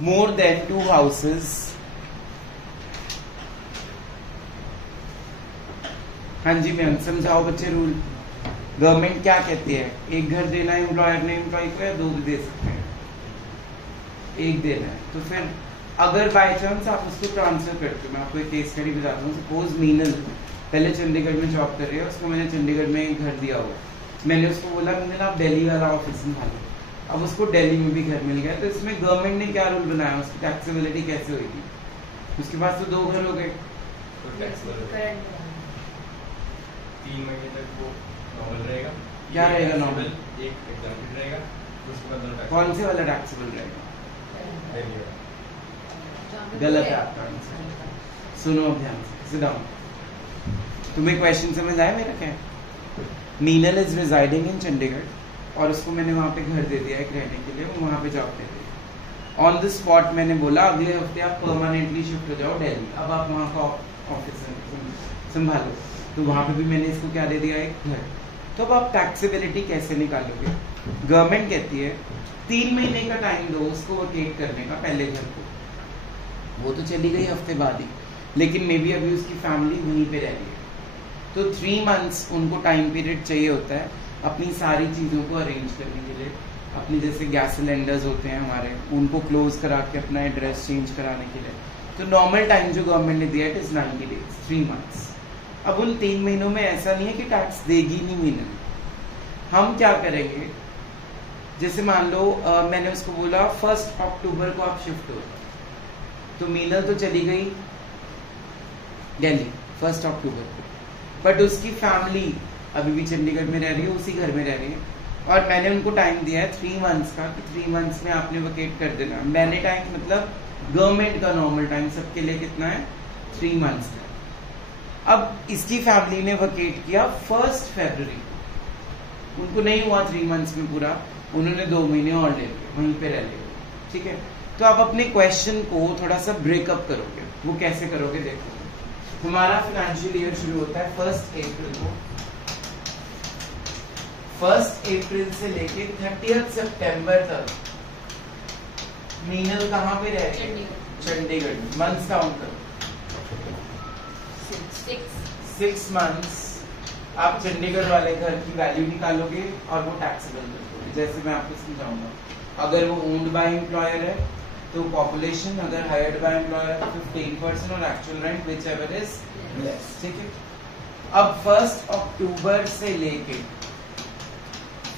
more than 2 houses, हाँ जी ma'am समझाओ बच्चे रूल। गवर्नमेंट क्या कहती है, एक घर देना है एम्प्लॉयर ने एम्प्लॉय को या 2 भी दे सकते हैं, एक देना है। तो फिर अगर बाय चांस आप उसको ट्रांसफर करते हो, मैं आपको एक केस स्टडी बताता हूँ। सपोज मीनल पहले चंडीगढ़ में जॉब कर रही है, उसको मैंने चंडीगढ़ में एक घर दिया हुआ, मैंने उसको बोला मीनल आप दिल्ली वाला ऑफिस संभालो, अब उसको दिल्ली में भी घर मिल गया। तो इसमें गवर्नमेंट ने क्या रूल बनाया, उसकी टैक्सेबिलिटी कैसे होगी, उसके पास तो 2 घर हो गए, 3 महीने तक वो नॉर्मल रहेगा। क्या रहेगा नॉर्मल, एक एग्जाम्पल रहेगा, उसके बाद दोनों कौन से वाला टैक्सेबल रहेगा, टैक्सेबल। गलत है आपका आंसर। सुनो अब ध्यान से, सिट डाउन। तुम्हें क्वेश्चन समझ आया मेरा क्या है? मीनल इज रिजाइडिंग इन चंडीगढ़ और उसको मैंने वहां पे घर दे दिया है रहने के लिए, वो वहां पे जॉब कर रही है। ऑन द स्पॉट मैंने बोला अगले हफ्ते आप परमानेंटली शिफ्ट हो जाओ दिल्ली, अब आप वहां का ऑफिस संभालो। तो वहां पे भी मैंने इसको क्या दे दिया, एक घर। तो अब आप टैक्सेबिलिटी कैसे निकालोगे? गवर्नमेंट कहती है 3 महीने का टाइम दो उसको वकेट करने का पहले घर को, वो तो चली गई हफ्ते बाद ही, लेकिन मे बी अभी उसकी फैमिली वहीं पे रह रही है। तो 3 मंथ्स उनको टाइम पीरियड चाहिए होता है अपनी सारी चीज़ों को अरेंज करने के लिए। अपनी जैसे गैस सिलेंडर्स होते हैं हमारे, उनको क्लोज करा के अपना एड्रेस चेंज कराने के लिए। तो नॉर्मल टाइम जो गवर्नमेंट ने दिया इट इज 90 डेज, 3 मंथ्स। अब उन 3 महीनों में ऐसा नहीं है कि टैक्स देगी नहीं मीनल। हम क्या करेंगे, जैसे मान लो मैंने उसको बोला 1 अक्टूबर को आप शिफ्ट हो, तो मीनल तो चली गई दिल्ली 1 अक्टूबर को, बट उसकी फैमिली अभी भी चंडीगढ़ में रह रही है, उसी घर में रह रही है। और मैंने उनको टाइम दिया है 3 मंथ्स का कि 3 मंथ्स में आपने वकेट कर देना। मैंने टाइम मतलब गवर्नमेंट का नॉर्मल टाइम सबके लिए कितना है, 3 मंथ्स का। अब इसकी फैमिली ने वकेट किया 1 फरवरी को, उनको नहीं हुआ 3 मंथ्स में पूरा, उन्होंने 2 महीने और ले लिए, वहीं पे रह लिए, ठीक है। तो आप अपने क्वेश्चन को थोड़ा सा ब्रेकअप करोगे, वो कैसे करोगे देखो। हमारा फाइनेंशियल ईयर शुरू होता है 1 अप्रैल को, 1 अप्रैल से लेके 30 सितंबर तक मीनल कहाँ पे रह रही है, चंडीगढ़। मंथ्स काउंट करो, 6 मंथ्स आप चंडीगढ़ वाले घर की वैल्यू निकालोगे और वो टैक्सेबल करोगे। जैसे मैं आपको समझाऊंगा, अगर वो ओन्ड बाय एम्प्लॉयर है तो पॉपुलेशन, अगर हायर्ड बाय एम्प्लॉयर तो 15% और actual rent which ever is less, ठीक है। अब 1 अक्टूबर से लेके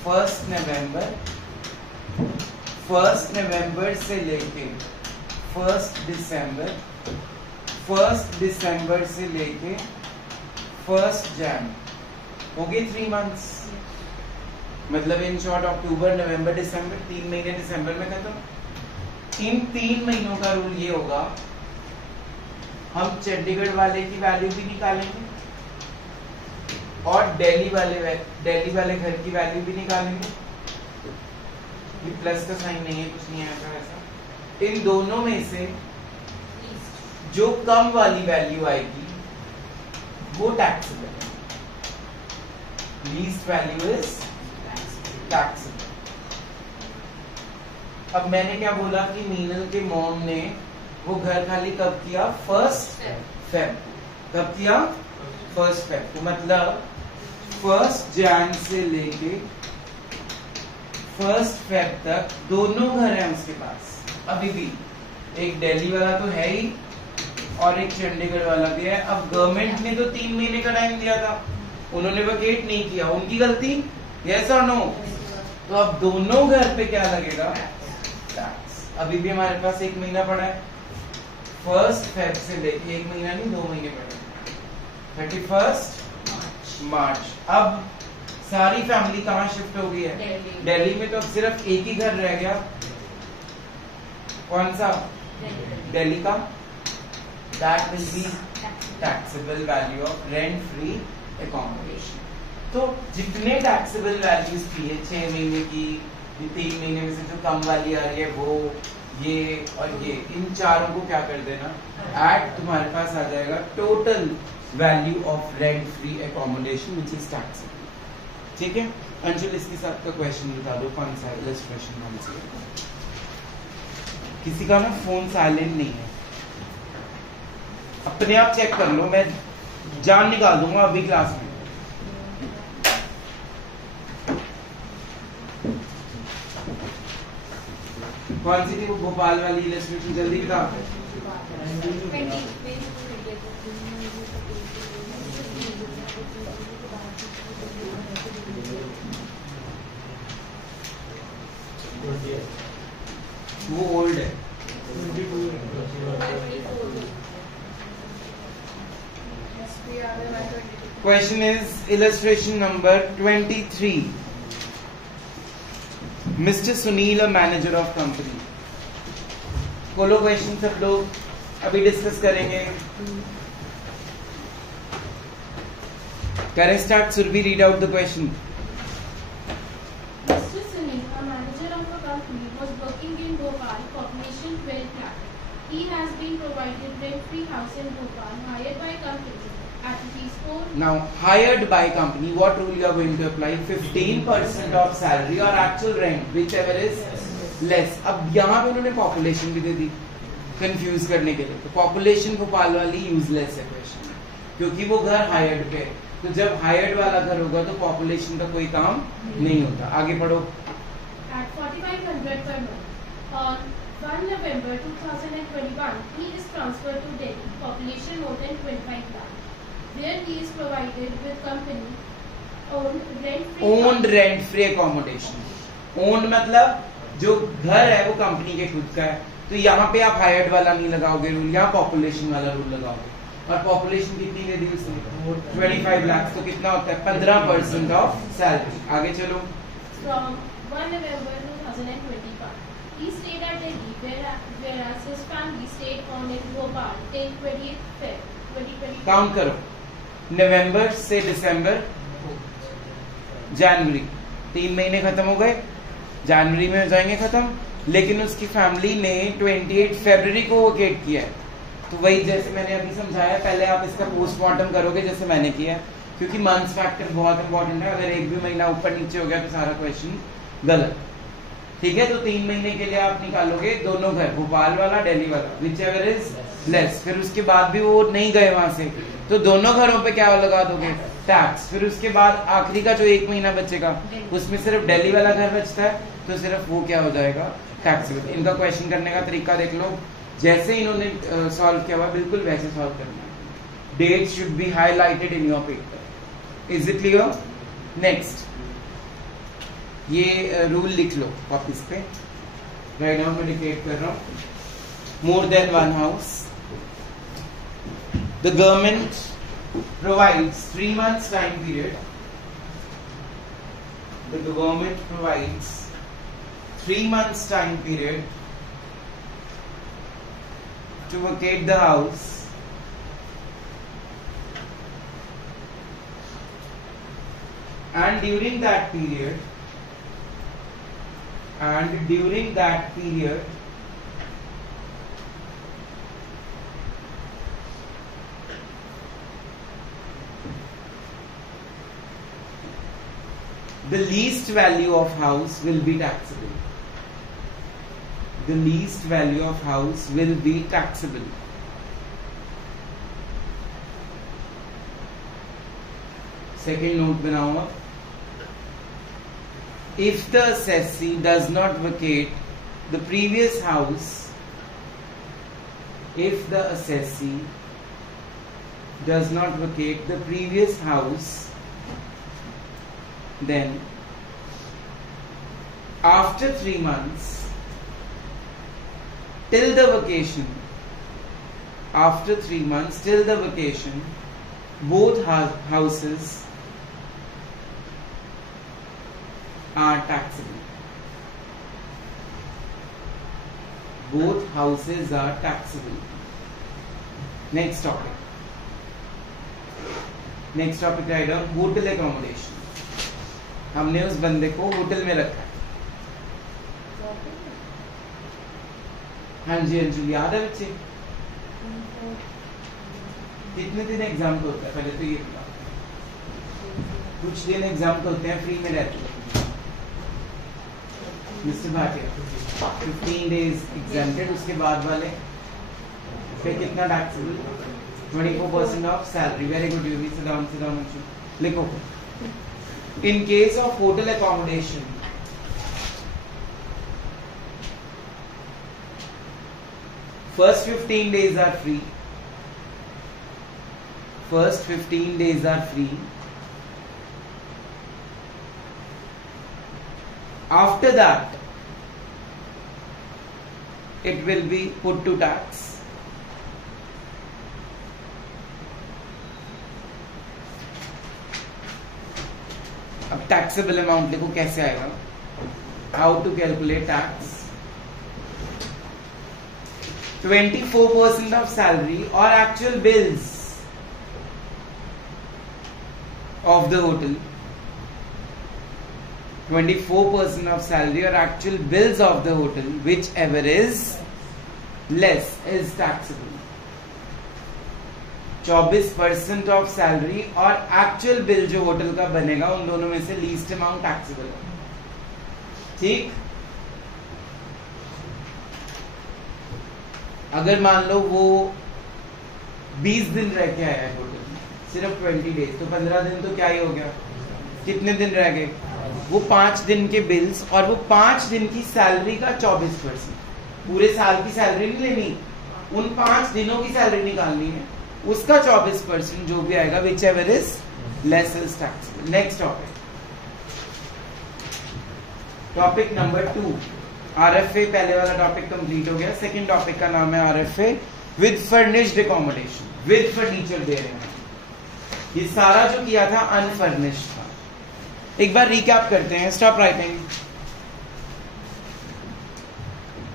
1 नवंबर, 1 नवंबर से लेके 1 दिसंबर, 1 दिसंबर से लेके 1 जन, हो गए 3 मंथ्स। मतलब इन शॉर्ट अक्टूबर नवंबर दिसंबर, 3 महीने दिसंबर में खत्म। इन 3 महीनों का रूल ये होगा, हम चंडीगढ़ वाले की वैल्यू भी निकालेंगे और दिल्ली वाले घर की वैल्यू भी निकालेंगे। ये प्लस का साइन नहीं है, कुछ नहीं है ऐसा। इन दोनों में से जो कम वाली वैल्यू आएगी वो टैक्सेबल है, लीस्ट वैल्यू इज टैक्सेबल। अब मैंने क्या बोला कि मीनल के मॉम ने वो घर खाली कब किया, 1 फेब। कब किया, 1 फेब को, मतलब 1 जन से लेके 1 फेब तक दोनों घर हैं उसके पास अभी भी। एक दिल्ली वाला तो है ही और एक चंडीगढ़ वाला भी है। अब गवर्नमेंट ने तो 3 महीने का टाइम दिया था, उन्होंने वकेट नहीं किया, उनकी गलती, यस और नो। तो अब दोनों घर पे क्या लगेगा, टैक्स। अभी भी हमारे पास 1 महीना पड़ा है, 1 फेब से लेके 1 महीना नहीं 2 महीने पड़े, 31 मार्च। अब सारी फैमिली कहाँ शिफ्ट हो गई है, दिल्ली में। तो अब सिर्फ एक ही घर रह गया, कौन सा, दिल्ली का। That will be taxable value of rent free accommodation. तो जितने टैक्सेबल वैल्यूज की है 6 महीने की, 3 महीने में से जो कम वाली आ रही है वो, ये और ये, इन चारों को क्या कर देना, ऐड, तुम्हारे पास आ जाएगा total value of rent free accommodation which is taxable, ठीक है। अंशुल इसके साथ का क्वेश्चन बता दो, कौन सा इलस्ट्रेशन कौन सी है। किसी का ना फोन साइलेंट नहीं है, अपने आप चेक कर लो, मैं जान निकाल दूंगा अभी क्लास में। कौन सी थी वो भोपाल वाली इलस्ट्रेशन, जल्दी बता। वो ओल्ड है। Question is illustration number 23। Mister Sunil a manager of company. खोलो क्वेश्चन, सब लोग अभी डिस्कस करेंगे। करें start. Surabhi, read out the question. Mr. Sunil, a manager of a company, was working in Bhopal, population 12 lakh. He has been provided rent-free house in Bhopal, hired by company at rupees 4. Now, hired by company, what rule you are going to apply? 15% of salary or actual rent, whichever is less. अब यहाँ पे उन्होंने population भी दे दी confuse करने के लिए। तो population Bhopal वाली यूजलेस है क्वेश्चन में, क्योंकि वो घर हायर्ड पे है। तो जब हायर्ड वाला घर होगा तो पॉपुलेशन का कोई काम नहीं होता। आगे पढ़ो। At 4,500 per month. On 1 November 2021, he is transferred to Delhi, population more than 25 lakh. There he is provided with company owned rent-free. Owned rent free accommodation. Owned मतलब जो घर है वो कंपनी के खुद का है, तो यहाँ पे आप हायर्ड वाला नहीं लगाओगे रूल, यहाँ पॉपुलेशन वाला रूल लगाओगे। और पॉपुलेशन कितनी दे दी उसने? 25 लाख। तो कितना होता है? 15% ऑफ सैलरी। आगे चलो। From 1 November 2021, he stayed at Delhi, whereas his family stayed on in Bhopal till 28th Feb 2020. Count करो, नवंबर से दिसंबर, जनवरी, 3 महीने खत्म हो गए, जनवरी में हो जाएंगे खत्म। लेकिन उसकी फैमिली ने 28 फरवरी को वेकेट किया है। तो वही जैसे मैंने अभी समझाया, पहले आप इसका पोस्टमार्टम करोगे जैसे मैंने किया, क्योंकि मंथ्स फैक्टर बहुत इंपॉर्टेंट है। अगर एक भी महीना ऊपर नीचे हो गया तो सारा क्वेश्चन गलत। ठीक है, तो 3 महीने के लिए आप निकालोगे दोनों घर, भोपाल वाला, दिल्ली वाला, व्हिचएवर इज लेस। फिर उसके बाद भी वो नहीं गए वहां से, तो दोनों घरों पे क्या लगा दोगे? टैक्स। फिर उसके बाद आखिरी का जो 1 महीना बचेगा उसमें सिर्फ दिल्ली वाला घर बचता है, तो सिर्फ वो क्या हो जाएगा? टैक्सेबल। इनका क्वेश्चन करने का तरीका देख लो, जैसे इन्होंने सॉल्व किया हुआ बिल्कुल वैसे सॉल्व करना है। Date should be highlighted in your paper. Is it clear? Next, ये रूल लिख लो कॉपीज पे, राइट डाउन में डिक्टेट कर रहा हूं। More than one house, the government provides 3 months time period. The government provides 3 months time period to vacate the house and during that period the least value of house will be taxable. The least value of house will be taxable. Second note बनाओ आप। If the assessee does not vacate the previous house, if the assessee does not vacate the previous house, then after 3 months till the vacation, after 3 months till the vacation, both houses are taxable. Both houses are taxable. Next topic. Next topic write down hotel accommodation. हमने उस बंदे को hotel में रखा है। हाँ जी, याद है बच्चे? कितने दिन एग्जाम तो होता है पहले तो ये बता। कुछ दिन एग्जाम तो होते हैं फ्री में रहते हैं। मिस्टर भाटिया 15 डेज एग्जेम्प्टेड, उसके बाद वाले फिर कितना taxable? 24% of salary. Very good Yuvi, sit down लिखो। In case of hotel accommodation, first 15 days are free. First 15 days are free. After that, it will be put to tax. अब taxable amount देखो कैसे आएगा, how to calculate tax. 24% of salary or actual bills of the hotel. 24% of salary or actual bills of the hotel, whichever is less, is taxable. 24% of salary और actual bill जो hotel का बनेगा, उन दोनों में से लीस्ट अमाउंट टैक्सेबल है। ठीक, अगर मान लो वो 20 दिन रह के आया है होटल में, सिर्फ 20 डेज, तो 15 दिन तो क्या ही हो गया, कितने दिन रह गए? वो 5 दिन के बिल्स और वो 5 दिन की सैलरी का 24%, पूरे साल की सैलरी नहीं लेनी, उन 5 दिनों की सैलरी निकालनी है, उसका 24% जो भी आएगा, which ever is less is taxable. Next topic number 2, RFA. पहले वाला टॉपिक कंप्लीट हो गया, सेकंड टॉपिक का नाम है RFA with furnished accommodation. With furniture दे रहे हैं, ये सारा जो किया था अनफर्निश्ड था। एक बार रिकैप करते हैं, स्टॉप राइटिंग।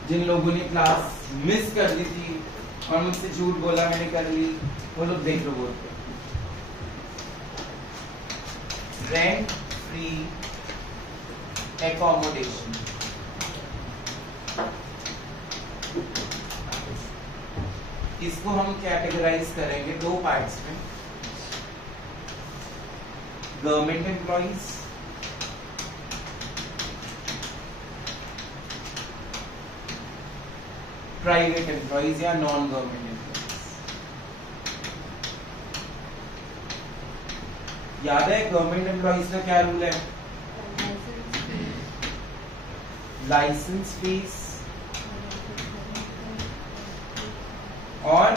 जिन लोगों ने क्लास मिस कर ली थी और मुझसे झूठ बोला मैंने कर ली, वो लोग देख लो बोर्ड पे। रेंट फ्री एकोमोडेशन, इसको हम कैटेगराइज करेंगे 2 पार्ट्स में, गवर्नमेंट एम्प्लॉइज प्राइवेट एम्प्लॉइज या नॉन गवर्नमेंट एम्प्लॉइज। याद है गवर्नमेंट एम्प्लॉइज का क्या रूल है? लाइसेंस फीस और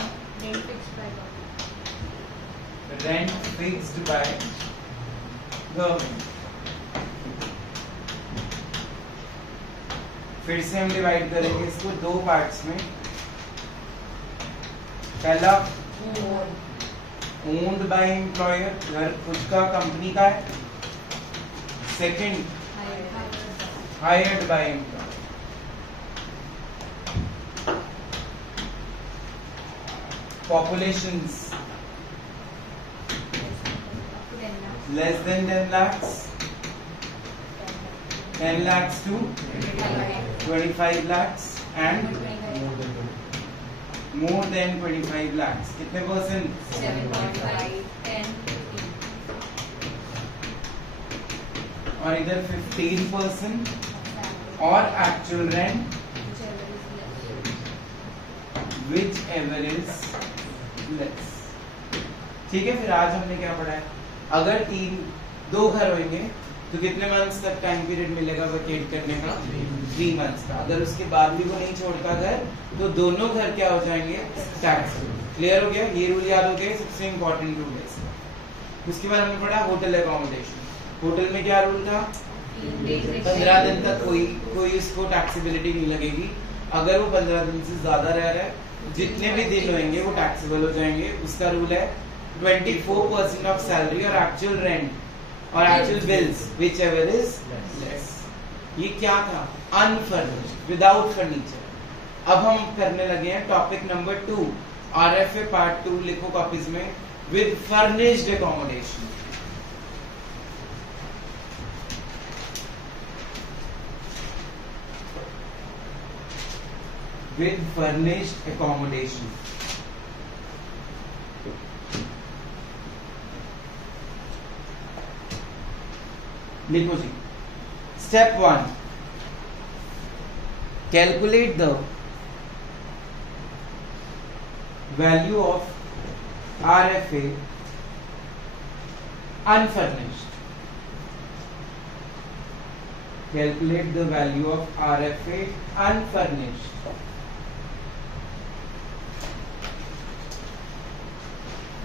रेंट फिक्स्ड बाय गवर्नमेंट। फिर से हम डिवाइड करेंगे इसको 2 पार्ट्स में। पहला ओन्ड बाय एम्प्लॉयर, घर खुद का कंपनी का है। Second hired by employer. Populations less than 10 lakhs, 10 lakhs to 25 lakhs and more than 25 lakhs. कितने परसेंट? 7.5, 10, 15. और इधर 15% और actual rent whichever is less। ठीक है, फिर आज हमने क्या पढ़ा है? अगर 2 घर होंगे तो कितने मंथ्स तक टाइम पीरियड मिलेगा वेकेट करने का? 3 मंथ्स का। अगर उसके बाद भी वो नहीं छोड़ता घर, तो दोनों घर क्या हो जाएंगे? टैक्स। क्लियर हो गया? ये रूल याद हो गया, सबसे इंपॉर्टेंट रूल है इसका। उसके बाद हमने पढ़ा होटल अकोमोडेशन। होटल में क्या रूल था? 15 दिन तक कोई उसको टैक्सेबिलिटी नहीं लगेगी। अगर वो 15 दिन से ज्यादा रह रहा है, जितने भी दिन होंगे वो टैक्सेबल हो जाएंगे। उसका रूल है 24% ऑफ सैलरी और एक्चुअल रेंट और actual bills which ever is less. ये क्या था? Unfurnished, without furniture. अब हम करने लगे हैं टॉपिक नंबर 2, आरएफए पार्ट 2। लिखो कॉपीज में, with furnished accommodation. With furnished accommodation. लिखो जी। Step 1, calculate the value of RFA unfurnished. Calculate the value of RFA unfurnished.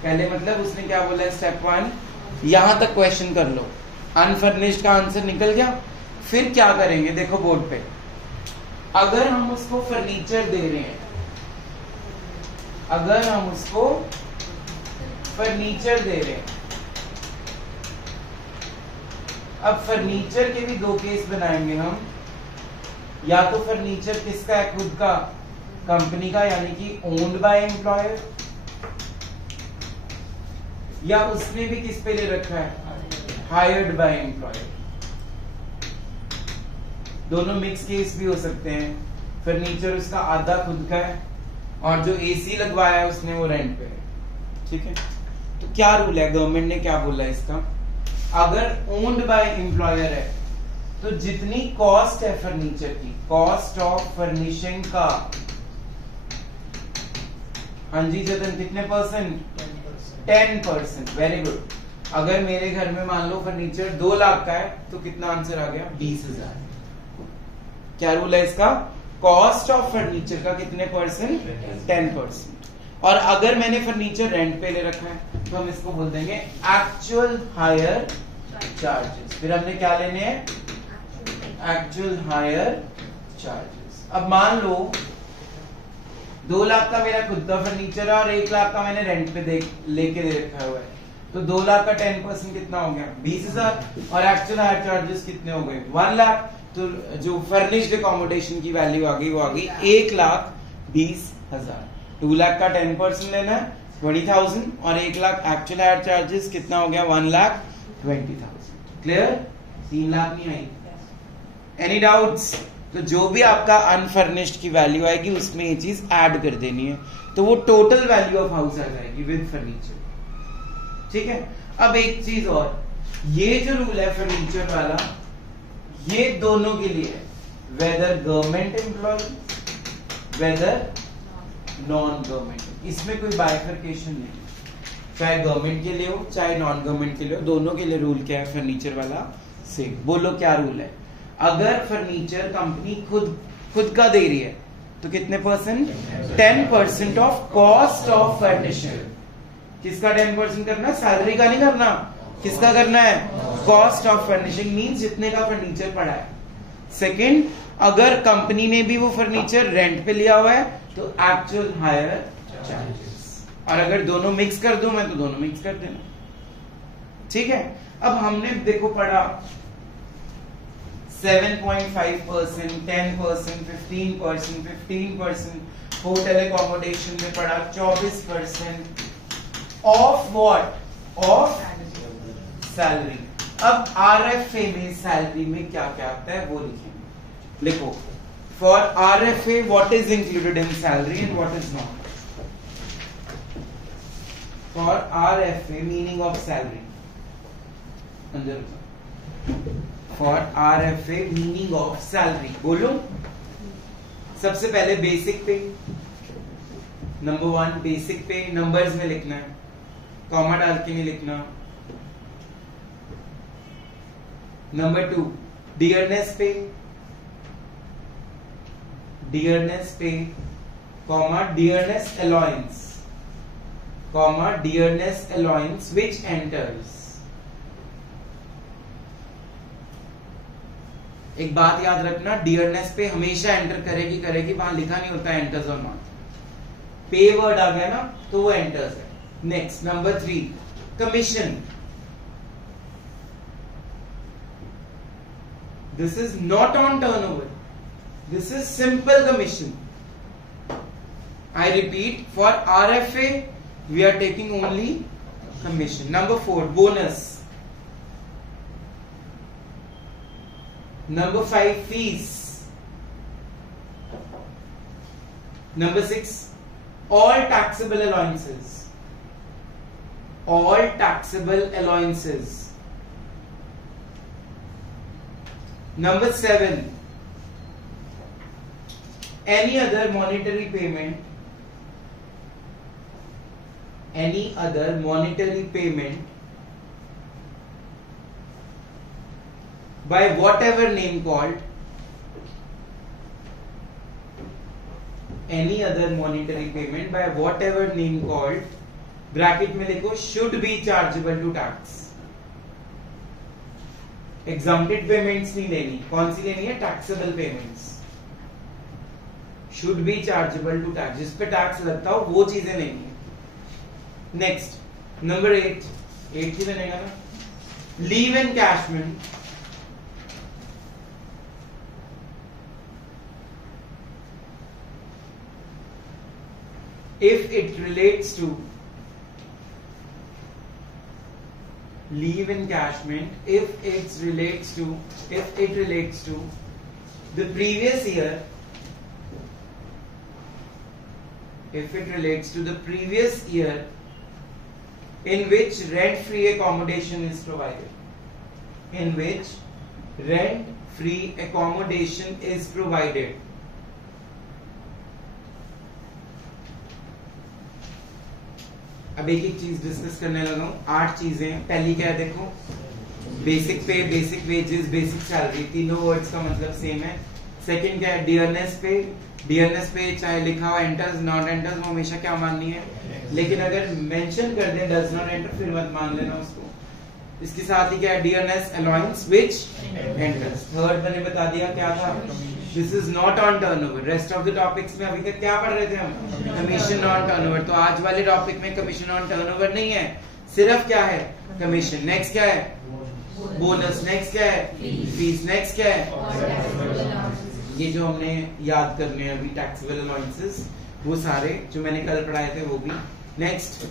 पहले मतलब उसने क्या बोला है, स्टेप 1 यहां तक क्वेश्चन कर लो, अनफर्निश्ड का आंसर निकल गया। फिर क्या करेंगे, देखो बोर्ड पे, अगर हम उसको फर्नीचर दे रहे हैं, अगर हम उसको फर्नीचर दे रहे हैं, अब फर्नीचर के भी दो केस बनाएंगे हम, या तो फर्नीचर किसका है, खुद का, कंपनी का, यानी कि ओन्ड बाय एम्प्लॉयर, या उसने भी किस पे ले रखा है, हायर्ड बाय एम्प्लॉयर। दोनों मिक्स केस भी हो सकते हैं। फर्नीचर उसका आधा खुद का है और जो एसी लगवाया है उसने वो रेंट पे है, ठीक है। तो क्या रूल है, गवर्नमेंट ने क्या बोला है इसका, अगर ओन्ड बाय एम्प्लॉयर है तो जितनी कॉस्ट है फर्नीचर की, कॉस्ट ऑफ फर्निशिंग का, हाँ जी जतन, कितने परसेंट, 10%। Very good. अगर मेरे घर में मान लो फर्नीचर 2 लाख का है तो कितना आंसर आ गया, 20,000। क्या रूल है इसका, कॉस्ट ऑफ फर्नीचर का कितने परसेंट, 10%। और अगर मैंने फर्नीचर रेंट पे ले रखा है तो हम इसको बोल देंगे एक्चुअल हायर चार्जेस। फिर हमने क्या लेने हैं, एक्चुअल हायर चार्जेस। अब मान लो 2 लाख का मेरा खुद का फर्नीचर है और 1 लाख का मैंने रेंट पे लेके दे रखा हुआ है, तो 2 लाख का 10% कितना हो गया, 20,000, और एक्चुअल हायर चार्जेस कितने हो गए, 1 लाख। तो जो फर्निश्ड अकोमोडेशन की वैल्यू आ गई वो आ गई 1,20,000। 2 लाख का 10% लेना है 20,000 और 1 लाख एक्चुअल हायर चार्जेस कितना हो गया, 1,20,000। क्लियर, 3 लाख नहीं आई। Any doubts? तो जो भी आपका अनफर्निश्ड की वैल्यू आएगी उसमें ये चीज ऐड कर देनी है, तो वो टोटल वैल्यू ऑफ हाउस आ जाएगी विद फर्नीचर, ठीक है। अब एक चीज और, ये जो रूल है फर्नीचर वाला, ये दोनों के लिए है, whether government employ whether non government, इसमें कोई बाइफर्केशन नहीं, चाहे गवर्नमेंट के लिए हो चाहे नॉन गवर्नमेंट के लिए हो, दोनों के लिए रूल क्या है फर्नीचर वाला, सेम। बोलो क्या रूल है, अगर फर्नीचर कंपनी खुद का दे रही है तो कितने percent, 10% of cost of furnishing. किसका 10% करना है, सैलरी का नहीं करना, किसका करना है, कॉस्ट ऑफ फर्निशिंग, मींस जितने का फर्नीचर पड़ा है। सेकंड, अगर कंपनी ने भी वो फर्नीचर रेंट पे लिया हुआ है तो एक्चुअल हायर चार्जेस, और अगर दोनों मिक्स कर दूं मैं तो दोनों मिक्स कर देना, ठीक है। अब हमने देखो पढ़ा 7.5%, 10%, 15%, होटल एकोमोडेशन में पढ़ा 24% ऑफ व्हाट, ऑफ सैलरी। अब RFA में सैलरी में क्या क्या आता है वो लिखेंगे। लिखो, for RFA what is included in salary and what is not. For RFA meaning of salary, अंदर for RFA meaning of salary बोलो। सबसे पहले बेसिक पे, नंबर 1 बेसिक पे, नंबर्स में लिखना है, कॉमा डाल के नहीं लिखना। नंबर 2 डियरनेस पे, डियरनेस पे, comma dearness allowance, comma dearness allowance which enters. एक बात याद रखना, डियरनेस पे हमेशा एंटर करेगी, वहां लिखा नहीं होता एंटर्स और नॉट। पे वर्ड आ गया ना तो वो एंटर्स है। Next number 3 commission, this is not on turnover, this is simple commission. I repeat, for RFA we are taking only commission. Number 4 bonus, Number 5 fees. Number 6 all taxable allowances. All taxable allowances. Number 7 any other monetary payment by whatever name called, any other monetary payment by whatever name called, bracket में लिखो should be chargeable to tax. Exempted payments नहीं लेनी, कौन सी लेनी है? Taxable payments. Should be chargeable to tax, जिस पे टैक्स लगता हो वो चीजें लेनी है. नेक्स्ट नंबर 8 ही बनेगा ना. Leave encashment if it relates to leave encashment if it relates to the previous year, if it relates to the previous year in which rent free accommodation is provided, in which rent free accommodation is provided. अब एक एक चीज discuss करने लगा हूं. 8 चीजें. पहली क्या है देखो, बेसिक पे, बेसिक वेजेस, बेसिक सैलरी, तीनों वर्ड्स का मतलब सेम है. सेकंड क्या है? डियरनेस पे. डियरनेस पे चाहे लिखा हो एंटर्स नॉट एंटर्स, वो हमेशा क्या माननी है, लेकिन अगर मेंशन कर दे डज नॉट एंटर फिर मत मान लेना उसको. इसके साथ ही क्या है? Dearness allowance which enters. Third मैंने बता दिया क्या था, this is not on turnover. Rest of the topics में अभी तक क्या पढ़ रहे थे हम? Commission on turnover. तो आज वाले टॉपिक में कमीशन ऑन टर्नओवर नहीं है, सिर्फ क्या है? कमीशन. नेक्स्ट क्या है? बोनस. नेक्स्ट क्या है? फीस. नेक्स्ट क्या है? ये जो हमने याद करने हैं अभी टैक्सेबल अलाउंसेस, वो सारे जो मैंने कल पढ़ाए थे वो भी. नेक्स्ट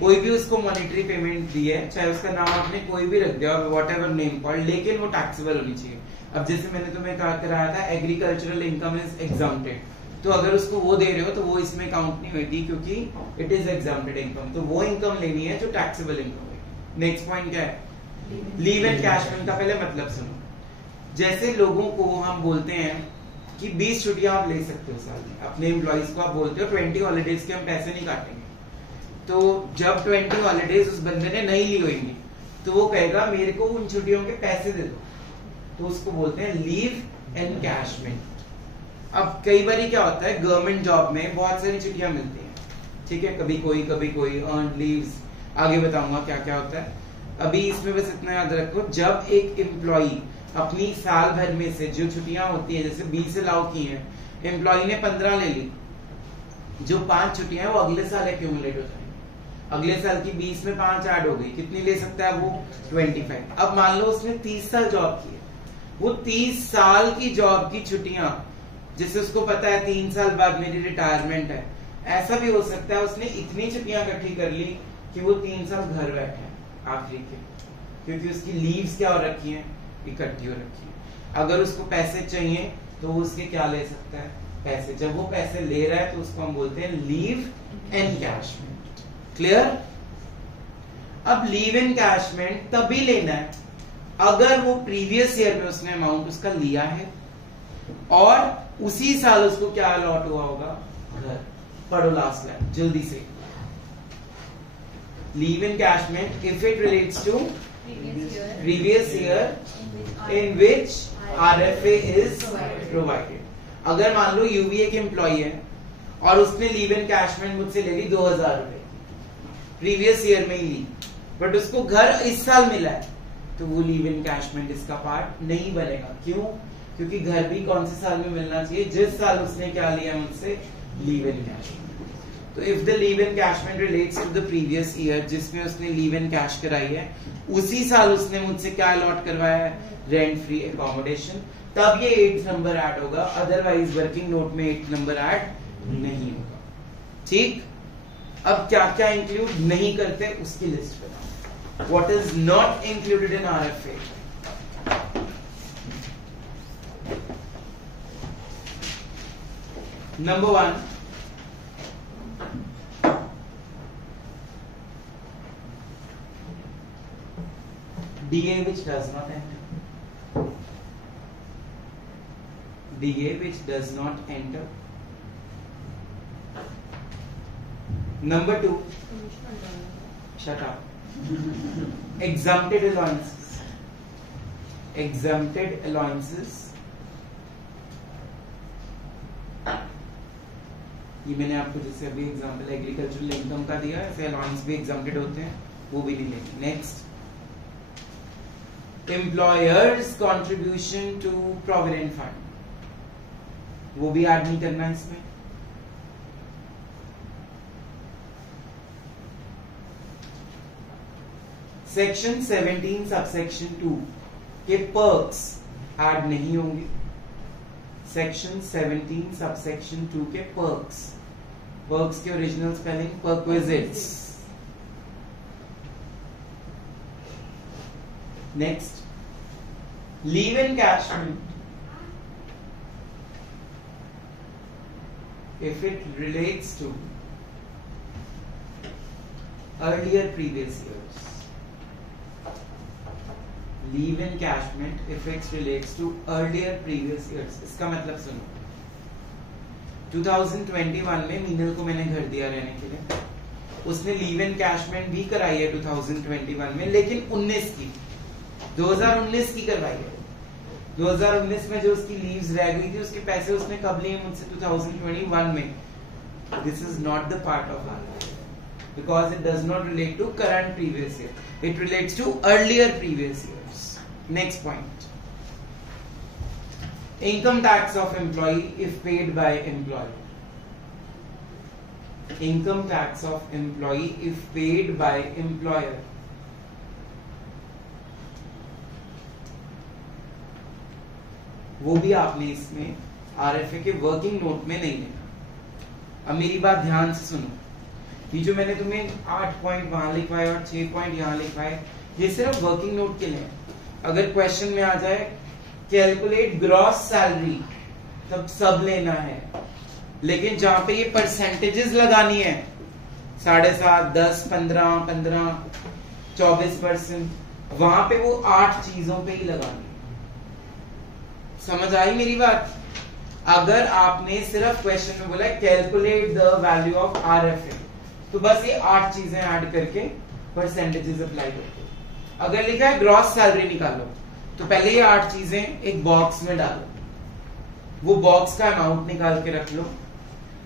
कोई भी उसको मॉनेटरी पेमेंट दी है, चाहे उसका नाम आपने कोई भी रख दिया वॉट एवर नेम कॉल्ड, लेकिन वो टैक्सेबल होनी चाहिए. अब जैसे मैंने तुम्हें कराया था एग्रीकल्चरल इनकम इज एग्जाम्प्टेड, तो अगर उसको वो दे रहे हो तो वो इसमें काउंट नहीं होगी क्योंकि इट इज एग्जाम्प्टेड इनकम. तो वो इनकम लेनी है जो टैक्सेबल इनकम है. नेक्स्ट पॉइंट क्या है? लीव एनकैशमेंट का पहले मतलब सुनो. जैसे लोगों को हम बोलते हैं कि 20 छुट्टियां आप ले सकते हो साल में, अपने एम्प्लॉइज को आप बोलते हो 20 हॉलीडेज के हम पैसे नहीं काटेंगे. तो जब 20 हॉलीडेज उस बंदे ने नहीं ली होंगी तो वो कहेगा मेरे को उन छुट्टियों के पैसे दे दो, तो उसको बोलते हैं लीव एनकैशमेंट. अब कई बार क्या होता है, गवर्नमेंट जॉब में बहुत सारी छुट्टियां मिलती हैं, ठीक है, कभी कोई अर्न लीव्स, आगे बताऊंगा क्या क्या होता है. अभी इसमें बस इतना याद रखो, जब एक एम्प्लॉई अपनी साल भर में से जो छुट्टियां होती है, जैसे 20 अलाउ की हैं, एम्प्लॉई ने 15 ले ली, जो 5 छुट्टियां हैं वो अगले साल एक्यूमुलेट हो जाएंगी. अगले साल की 20 में 5 ऐड हो गई, कितनी ले सकता है वो? 25. अब मान लो उसने 30 साल जॉब की है, वो 30 साल की जॉब की छुट्टियां, जिससे उसको पता है 3 साल बाद मेरी रिटायरमेंट है, ऐसा भी हो सकता है उसने इतनी छुट्टियां इकट्ठी कर ली कि वो 3 साल घर बैठे हैं आखिरी के, क्योंकि उसकी लीव्स क्या हो रखी है? इकट्ठी हो रखी है. अगर उसको पैसे चाहिए तो वो उसके क्या ले सकता है? पैसे. जब वो पैसे ले रहा है तो उसको हम बोलते हैं लीव एनकैशमेंट. क्लियर? अब लीव एनकैशमेंट तभी लेना है अगर वो प्रीवियस ईयर में उसने अमाउंट उसका लिया है और उसी साल उसको क्या अलॉट हुआ होगा? घर. पढ़ो लास्ट लाइन जल्दी से. Leave encashment if it relates to previous year in which RFA is provided. अगर मान लो यूवीए के एम्प्लॉई है और उसने लीव एनकैशमेंट मुझसे ले ली 2000 रुपए, प्रीवियस ईयर में ही ली, बट उसको घर इस साल मिला है, तो वो लीव एनकैशमेंट इसका पार्ट नहीं बनेगा. क्यों? क्योंकि घर भी कौन से साल में मिलना चाहिए? जिस साल उसने क्या लिया मुझसे? Leave encashment. तो if the leave encashment relates to the previous year जिसमें उसने लीव एनकैश कराई है, उसी साल उसने मुझसे क्या अलॉट करवाया है? रेंट फ्री एकोमोडेशन, तब ये 8 नंबर ऐड होगा, अदरवाइज वर्किंग नोट में 8 नंबर ऐड नहीं होगा. ठीक? अब क्या क्या इंक्लूड नहीं करते उसकी लिस्ट बनाओ. What is not included in RFA? Number 1, DA which does not enter. DA which does not enter. Number 2, shut up. Exempted allowances. Exempted allowances, ये मैंने आपको जैसे अभी एग्जांपल एग्रीकल्चरल इनकम का दिया, ऐसे अलाउंस भी एग्जम्प्टेड होते हैं, वो भी नहीं लेंगे. Next, employer's contribution to provident fund, वो भी ऐड नहीं करना है इसमें. सेक्शन 17 सबसेक्शन 2 के पर्क्स ऐड नहीं होंगे. सेक्शन 17 सबसेक्शन 2 के पर्क्स के original spelling perquisites. Next, leave encashment if it relates to earlier previous years. Leave encashment if it relates to earlier previous years. इसका मतलब सुनो, 2021 में मीनल को मैंने घर दिया रहने के लिए, उसने लीव एनकैशमेंट भी कराई है 2021 में, लेकिन 2019 की करवाई है. 2019 में जो उसकी लीव्स रह गई थी उसके पैसे उसने कब लिए मुझसे? 2021 में. This is not the part of R because it does not relate to current previous year, it relates to earlier previous years. Next point, income tax of employee if paid by employer. Income tax of employee if paid by employer. वो भी आपने इसमें RFA के working note में नहीं लेना. अब मेरी बात ध्यान से सुनो, ये जो मैंने तुम्हें 8 पॉइंट वहां लिखवाए और 6 पॉइंट यहाँ लिखवाए, ये सिर्फ वर्किंग नोट के लिए. अगर क्वेश्चन में आ जाए कैलकुलेट ग्रॉस सैलरी, तब सब लेना है. लेकिन जहां पे ये परसेंटेजेस लगानी है 7.5, 10, 15, 24%, वहां पे वो 8 चीजों पे ही लगानी है. समझ आई मेरी बात? अगर आपने सिर्फ क्वेश्चन में बोला calculate the value of RFA, तो बस ये 8 चीजें ऐड करके परसेंटेजेस अप्लाई करके. अगर लिखा है ग्रॉस सैलरी निकालो, तो पहले ये 8 चीजें एक बॉक्स में डालो, वो बॉक्स का अमाउंट निकाल के रख लो,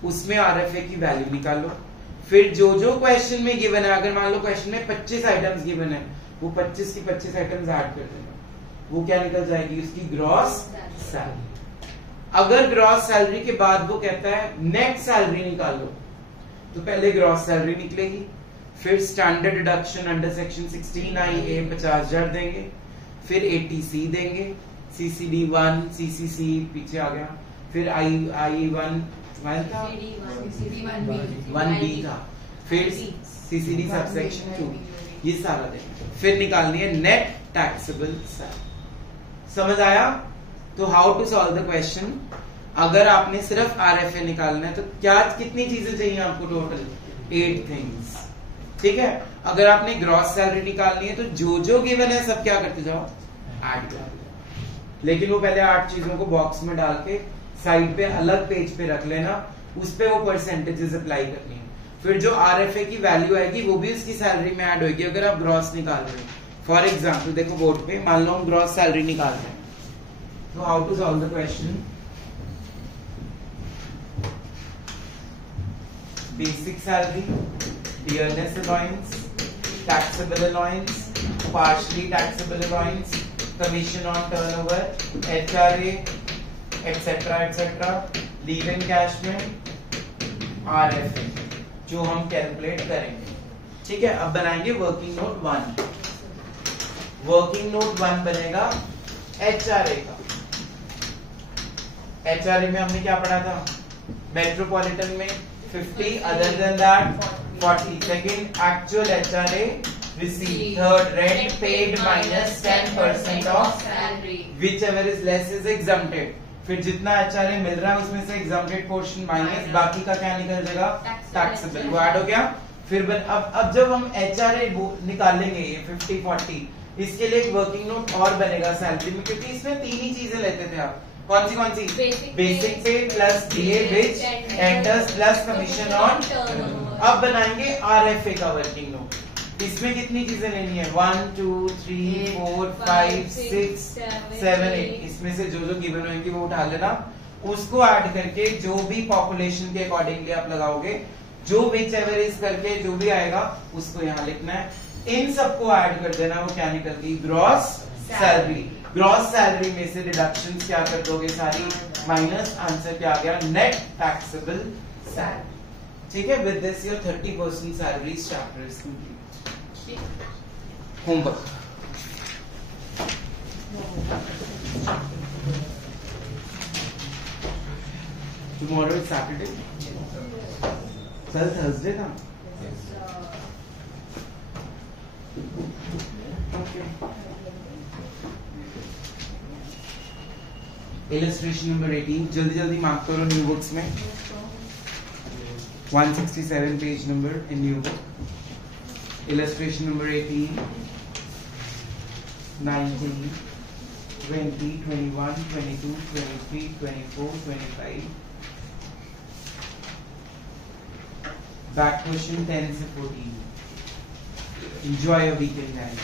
उसमें RFA की वैल्यू निकालो. फिर जो जो क्वेश्चन में गिवन है, अगर मान लो क्वेश्चन में 25 आइटम्स गिवन है, वो 25 की 25 आइटम्स ऐड कर देना, वो क्या निकल जाएगी? उसकी ग्रॉस सैलरी. अगर ग्रॉस सैलरी के बाद वो कहता है नेट सैलरी निकालो, तो पहले ग्रॉस सैलरी निकलेगी, फिर standard deduction under section 16IA 50,000 देंगे, फिर ATC देंगे, CCD 1, CCC पीछे आ गया, फिर I1 था, 1B था, फिर CCD सबसेक्शन 2, ये सारा देंगे. फिर निकालनी है नेट टैक्सेबल सैलरी. समझ आया? तो how to solve the question. अगर आपने सिर्फ RFA निकालना है तो क्या कितनी चीजें चाहिए आपको? Total 8 things. ठीक है. अगर आपने ग्रॉस सैलरी निकालनी है तो जो जो गिवन है सब क्या करते जाओ? ऐड कर दो. लेकिन वो पहले 8 चीजों को बॉक्स में डाल के साइड पे अलग पेज पे रख लेना, उस पे वो परसेंटेजेस अप्लाई करनी है. फिर जो RFA की वैल्यू आएगी वो भी उसकी सैलरी में ऐड होगी अगर आप ग्रॉस निकाल रहे हो. फॉर एग्जाम्पल देखो बोर्ड पे, मान लो हम ग्रॉस सैलरी निकाल रहे हैं, तो how to solve the question. Basic salary, dearness allowance, taxable allowance, partially taxable allowance, commission on turnover, HRA, etcetera etcetera, leave encashment, RFA, जो हम कैलकुलेट करेंगे. ठीक है. अब बनाएंगे वर्किंग नोट 1. वर्किंग नोट 1 बनेगा HRA का. HRA में हमने क्या पढ़ा था? मेट्रोपॉलिटन में 50, other than that 40. Second, actual HRA received. Third, rent paid minus 10% of salary. whichever is less is exempted. फिर जितना HRA मिल रहा है उसमें से exempted portion माइनस, बाकी का क्या निकल जाएगा? टैक्सेबल. वो ऐड हो गया. फिर अब जब हम HRA निकालेंगे ये 50, 40, इसके लिए एक वर्किंग नोट और बनेगा सैलरी में, क्योंकि इसमें 3 ही चीजें लेते थे आप. कौन सी बेसिक पे plus DA which enters plus commission on turnover. अब बनाएंगे RFA का वर्किंग नोट। इसमें कितनी चीजें लेनी है 1 2 3 4 5 6 7 8, इसमें से जो जो गिवन होंगी वो उठा लेना, उसको ऐड करके जो भी पॉपुलेशन के अकॉर्डिंगली आप लगाओगे, जो विच एवर इज करके जो भी आएगा उसको यहाँ लिखना है। इन सबको ऐड कर देना, वो क्या निकलती ग्रॉस सैलरी। ग्रॉस सैलरी में से डिडक्शंस क्या कर दोगे सारी, माइनस, आंसर क्या आ गया नेट टैक्सेबल सैलरी। ठीक है, with this your 30% salary chapter is complete. Homework tomorrow is Saturday, कल थर्सडे था। इलस्ट्रेशन नंबर 18 जल्दी जल्दी मार्क करो न्यू बुक्स में। 167 page number in new book. Illustration number 18, 19, 20, 21, 22, 23, 24, 25. Back question 10 से 14. Enjoy your weekend, guys.